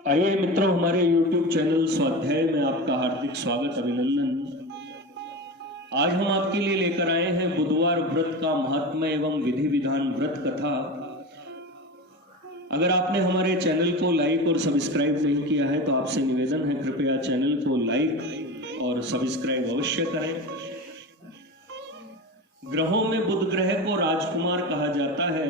आइए मित्रों, हमारे YouTube चैनल स्वाध्याय में आपका हार्दिक स्वागत, अभिनंदन। आज हम आपके लिए लेकर आए हैं बुधवार व्रत का महात्म्य एवं विधि विधान व्रत कथा। अगर आपने हमारे चैनल को लाइक और सब्सक्राइब नहीं किया है तो आपसे निवेदन है, कृपया चैनल को लाइक और सब्सक्राइब अवश्य करें। ग्रहों में बुध ग्रह को राजकुमार कहा जाता है।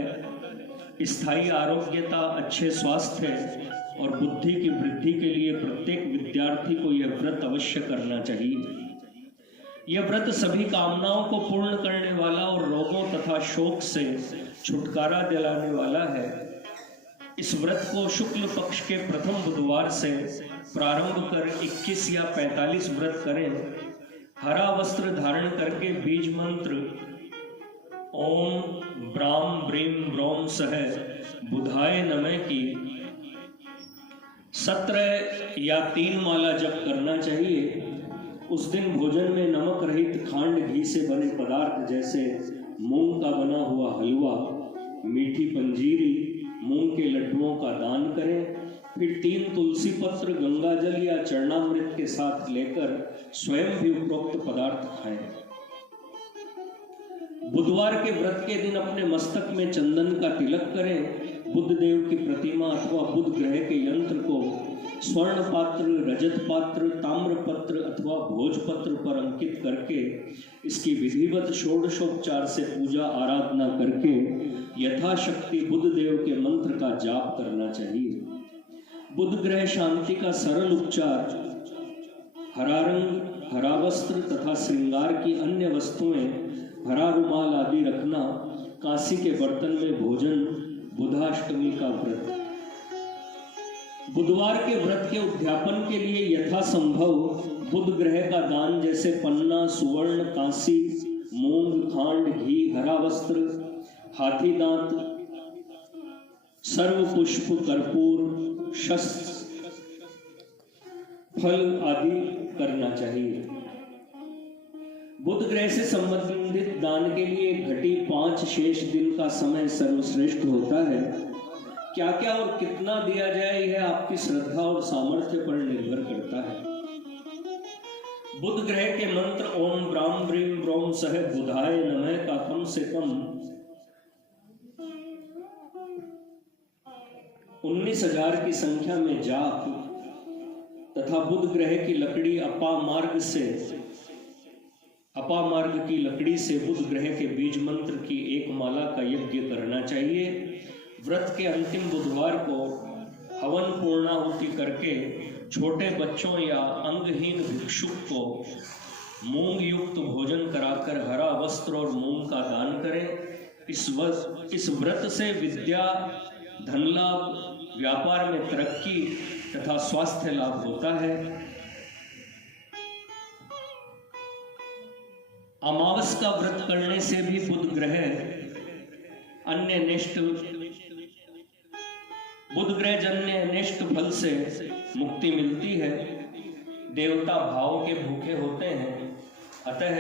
स्थायी आरोग्यता, अच्छे स्वास्थ्य और बुद्धि की वृद्धि के लिए प्रत्येक विद्यार्थी को यह व्रत अवश्य करना चाहिए। यह व्रत सभी कामनाओं को पूर्ण करने वाला और रोगों तथा शोक से छुटकारा दिलाने वाला है। इस व्रत को शुक्ल पक्ष के प्रथम बुधवार से प्रारंभ कर 21 या 45 व्रत करें। हरा वस्त्र धारण करके बीज मंत्र ओम ब्राम ब्रीम ब्रोम सह बुधाय नमः की 17 या 3 माला जप करना चाहिए। उस दिन भोजन में नमक रहित खांड घी से बने पदार्थ जैसे मूंग का बना हुआ हलवा, मीठी पंजीरी, मूंग के लड्डुओं का दान करें। फिर 3 तुलसी पत्र गंगा जल या चरणामृत के साथ लेकर स्वयं भी उपरोक्त पदार्थ खाएं। बुधवार के व्रत के दिन अपने मस्तक में चंदन का तिलक करें। बुध देव की प्रतिमा अथवा बुध ग्रह के यंत्र को स्वर्ण पात्र, रजत पात्र, ताम्र पत्र अथवा भोज पत्र पर अंकित करके इसकी विधिवत षोडशोपचार से पूजा आराधना करके यथाशक्ति बुध देव के मंत्र का जाप करना चाहिए। बुध ग्रह शांति का सरल उपचार हरा रंग, हरा वस्त्र तथा श्रृंगार की अन्य वस्तुएं, हरा रुमाल आदि रखना, कांसी के बर्तन में भोजन, बुधाष्टमी का व्रत। बुधवार के व्रत के उद्यापन के लिए यथासंभव बुध ग्रह का दान जैसे पन्ना, सुवर्ण, कांसी, मूंग, खांड, घी, हरा वस्त्र, हाथी दांत, सर्व पुष्प, कर्पूर, शस्त्र, फल आदि करना चाहिए। बुध ग्रह से संबंधित दान के लिए घटी 5 शेष दिन का समय सर्वश्रेष्ठ होता है। क्या क्या और कितना दिया जाए यह आपकी श्रद्धा और सामर्थ्य पर निर्भर करता है। बुध ग्रह के मंत्र ओम ब्राम ब्रीम ब्रोम सह बुधाय नमः का कम से कम 19,000 की संख्या में जाप तथा बुध ग्रह की लकड़ी अपामार्ग की लकड़ी से बुध ग्रह के बीज मंत्र की 1 माला का यज्ञ करना चाहिए। व्रत के अंतिम बुधवार को हवन पूर्णाहुति करके छोटे बच्चों या अंगहीन भिक्षुक को मूंग युक्त भोजन कराकर हरा वस्त्र और मूंग का दान करें। इस व्रत से विद्या, धन लाभ, व्यापार में तरक्की तथा स्वास्थ्य लाभ होता है। अमावस का व्रत करने से भी बुध ग्रह जन्य अनिष्ट फल से मुक्ति मिलती है। देवता भाव के भूखे होते हैं, अतः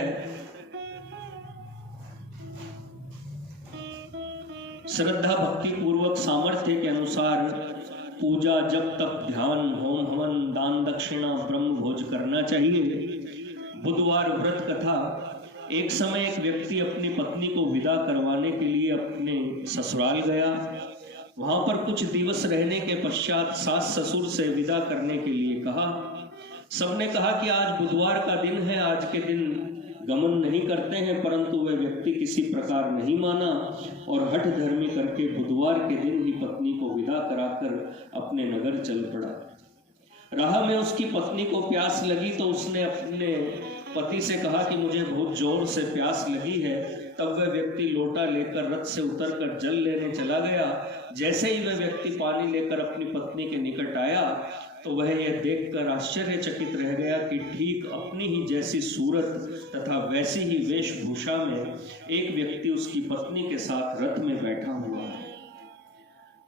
श्रद्धा भक्ति पूर्वक सामर्थ्य के अनुसार पूजा, जप, तप, ध्यान, होम हवन, दान दक्षिणा, ब्रह्म भोज करना चाहिए। बुधवार व्रत कथा। एक समय एक व्यक्ति अपनी पत्नी को विदा करवाने के लिए अपने ससुराल गया। वहां पर कुछ दिवस रहने के पश्चात सास ससुर से विदा करने के लिए कहा। सबने कहा कि आज बुधवार का दिन है, आज के दिन गमन नहीं करते हैं, परंतु वह व्यक्ति किसी प्रकार नहीं माना और हठ धर्मी करके बुधवार के दिन ही पत्नी को विदा कराकर अपने नगर चल पड़ा। राह में उसकी पत्नी को प्यास लगी तो उसने अपने पति से कहा कि मुझे बहुत जोर से प्यास लगी है। तब वह व्यक्ति लोटा लेकर रथ से उतरकर जल लेने चला गया। जैसे ही वह व्यक्ति पानी लेकर अपनी पत्नी के निकट आया तो वह यह देखकर आश्चर्यचकित रह गया कि ठीक अपनी ही जैसी सूरत तथा वैसी ही वेशभूषा में एक व्यक्ति उसकी पत्नी के साथ रथ में बैठा हुआ है।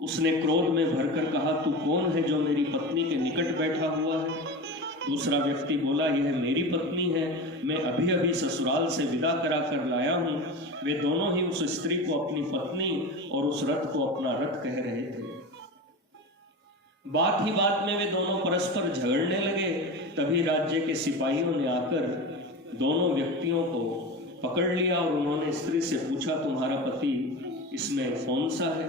उसने क्रोध में भरकर कहा, तू कौन है जो मेरी पत्नी के निकट बैठा हुआ है? दूसरा व्यक्ति बोला, यह मेरी पत्नी है, मैं अभी अभी ससुराल से विदा करा कर लाया हूँ। वे दोनों ही उस स्त्री को अपनी पत्नी और उस रथ को अपना रथ कह रहे थे। बात ही बात में वे दोनों परस्पर झगड़ने लगे। तभी राज्य के सिपाहियों ने आकर दोनों व्यक्तियों को पकड़ लिया और उन्होंने स्त्री से पूछा, तुम्हारा पति इसमें कौन सा है?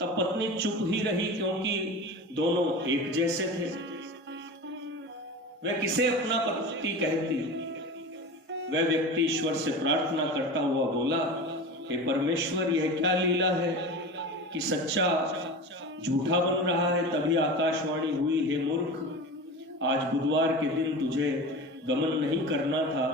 तब पत्नी चुप ही रही, क्योंकि दोनों एक जैसे थे। वह किसे अपना पति कहती? वह व्यक्ति ईश्वर से प्रार्थना करता हुआ बोला, हे परमेश्वर, यह क्या लीला है कि सच्चा झूठा बन रहा है? तभी आकाशवाणी हुई, हे मूर्ख, आज बुधवार के दिन तुझे गमन नहीं करना था,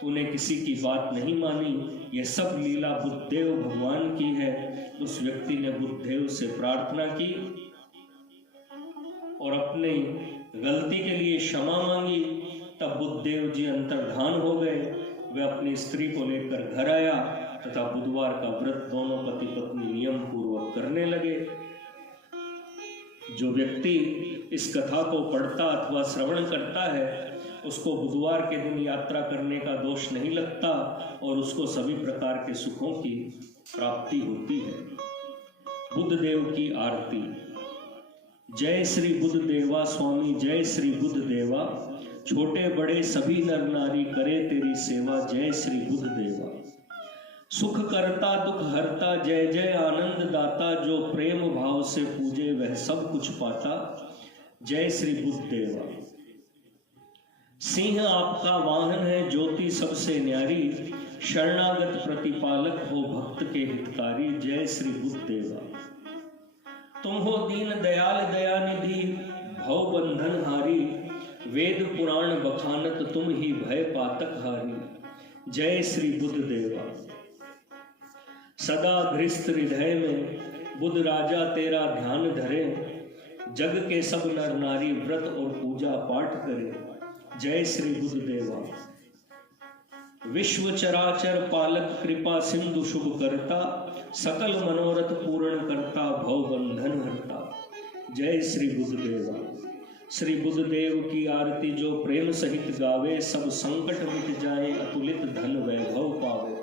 तूने किसी की बात नहीं मानी, यह सब लीला बुद्धदेव भगवान की है। उस व्यक्ति ने बुद्धदेव से प्रार्थना की और अपनी गलती के लिए क्षमा मांगी। तब बुद्धदेव जी अंतर्धान हो गए। वे अपनी स्त्री को लेकर घर आया तथा बुधवार का व्रत दोनों पति पत्नी नियम पूर्वक करने लगे। जो व्यक्ति इस कथा को पढ़ता अथवा श्रवण करता है, उसको बुधवार के दिन यात्रा करने का दोष नहीं लगता और उसको सभी प्रकार के सुखों की प्राप्ति होती है। बुद्धदेव की आरती। जय श्री बुद्धदेवा स्वामी, जय श्री बुद्धदेवा, छोटे बड़े सभी नर नारी करे तेरी सेवा, जय श्री बुद्धदेवा। सुख करता दुख हरता, जय जय आनंद दाता, जो प्रेम भाव से पूजे वह सब कुछ पाता, जय श्री बुद्धदेवा। सिंह आपका वाहन है, ज्योति सबसे न्यारी, शरणागत प्रतिपालक हो भक्त के हितकारी, जय श्री बुद्धदेवा। तुम हो दीन दयाल दयानिधि, भव बंधन हारी, वेद पुराण बखानत तुम ही भय पातक हारी, जय श्री बुद्धदेवा। सदा गृहस्थ हृदय में बुद्ध राजा तेरा ध्यान धरे, जग के सब नर नारी व्रत और पूजा पाठ करे, जय श्री बुद्धदेवा। विश्व चराचर पालक कृपा सिंधु शुभ करता, सकल मनोरथ पूर्ण करता भव बंधन हरता, जय श्री बुद्धदेवा। श्री बुद्धदेव की आरती जो प्रेम सहित गावे, सब संकट मिट जाए अतुलित धन वैभव पावे,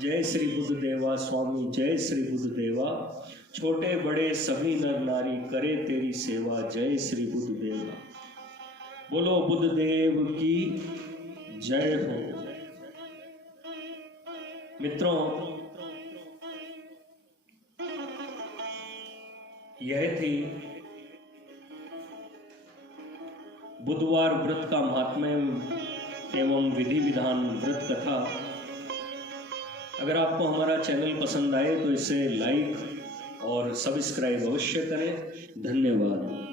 जय श्री बुद्धदेवा स्वामी, जय श्री बुद्धदेवा। छोटे बड़े सभी नर नारी करे तेरी सेवा, जय श्री बुद्धदेवा। बोलो बुद्धदेव की जय हो। मित्रों, यह थी बुधवार व्रत का महात्म्य एवं विधि विधान व्रत कथा। अगर आपको हमारा चैनल पसंद आए तो इसे लाइक और सब्सक्राइब अवश्य करें। धन्यवाद।